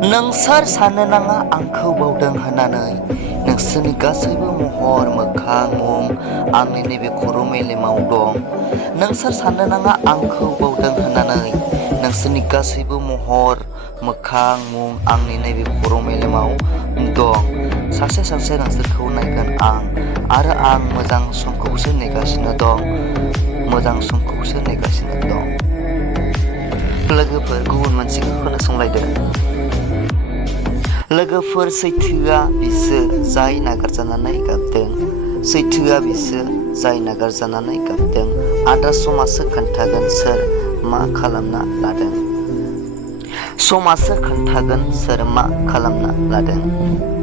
नोंसोर साननो नाङा आंखौ बावदों होननानै नोंसोरनि गासैबो महर मोखां मुं आंनि नैबे खर' मेलेमाव दं। नोंसोर साननो नाङा आंखौ बावदों होननानै नोंसोरनि गासैबो महर मोखां मुं आंनि नैबे खर' मेलेमाव दं। सानसे नोंसोरखौ नायगोन आं आरो आं मोजां समखौसो नेगासिनो दं। मोजां समखौसो नेगासिनो दं। लोगोफोर गुबुन मोनसेखौ खोनासंलायदो। लोगोफोर सैथोआ बिसोर जाय नागारजानानै गाबदों। सैथोआ बिसोर जाय नागारजानानै गाबदों। आदा समासो खोन्थागोन सोर मा खालामना लादों। समासो खोन्थागोन सोर मा खालामना लादों।